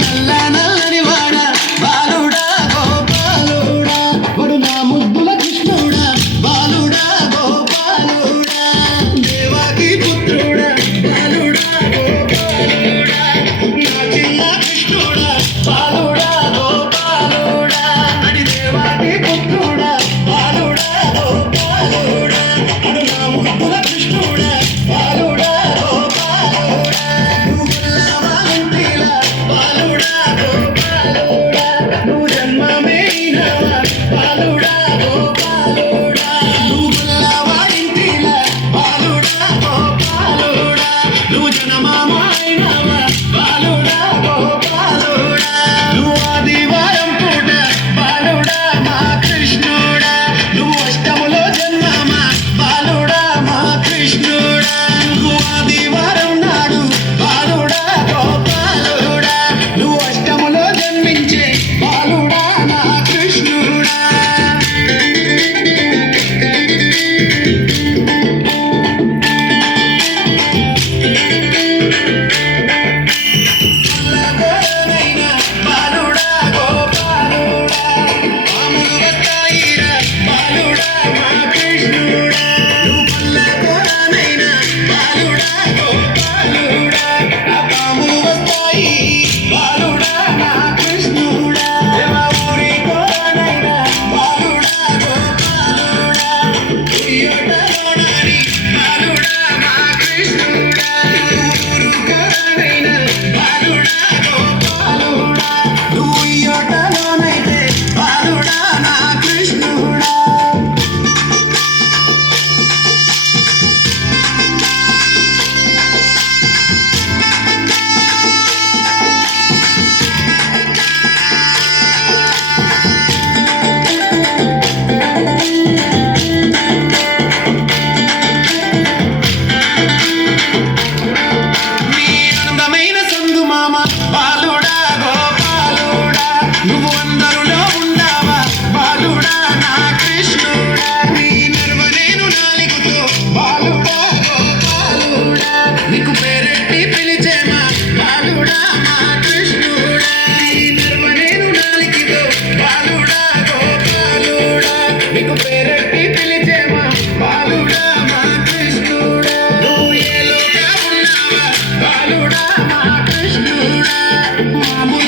నల్ల నల్లని వాడ బాలుడా గోపాలుడా వడు నా ముద్దుల కృష్ణుడా బాలుడా గోపాలుడా దేవాకి పుత్రుడా బాలుడా గోపాలుడా నా చిన్న కృష్ణుడా బాలుడా గోపాలుడా అని దేవాకి పుత్రుడా బాలుడా గోపాలుడా అడు నా ముద్దుల కృష్ణుడా బాలుడా గోపాలుడా నువ్వు పిల్లవాంటిలా బాలుడా గోపాలుడా నువ్వు జన్మమైనవా బాలుడా గోపాలుడా నువ్వు పిల్లవాంటిలా బాలుడా గోపాలుడా నువ్వు జన్మమైనవా బాలుడా గోపాలుడా నువ్వు ఆదివారం పూట బాలుడా మా కృష్ణుడా నువ్వు అష్టములో జన్మమా బాలుడా మా కృష్ణుడా నువ్వు ఆదివారం నాడు బాలుడా గోపాలుడా నువ్వు అష్టములో జన్మించే బాలుడా నా కృష్ణుడా పల్లగోనైనా బాలుడా గోపాలుడా పాములు వస్తాయిరా బాలుడా మా కృష్ణుడా నువ్వు పల్లగోనైనా బాలుడా గోపాలుడా ఆ పాములు వస్తాయి బాలుడా నా కృష్ణుడా దేవా ఊరి కోనైనా బాలుడా గోపాలుడా ఉయ్యోటలోనని బాలుడా మా కృష్ణుడా ఊరు కోనైనా బాలుడా గోపాలుడా నువ్వు ఉయ్యోటలోనైతే బాలుడా నా కృష్ణుడా నీ అందమైన సందు మామ బాలుడా గోపాలుడా నువ్వు అందరులో ఉన్నావా బాలుడా నా కృష్ణుడా నీ నర్వనేను నాలుగుతో బాలుడా గోపాలుడా నీకు పేరెట్టి పిలిచేమా బాలుడా మా కృష్ణుడా నీ నర్వనేను నాలుగుతో బాలుడా గోపాలుడా నీకు పేరెట్టి పిలిచేమా బాలుడా మా కృష్ణుడా నువ్వు ఏలోగా ఉన్నావా బాలుడా మా కృష్ణుడా మామూలు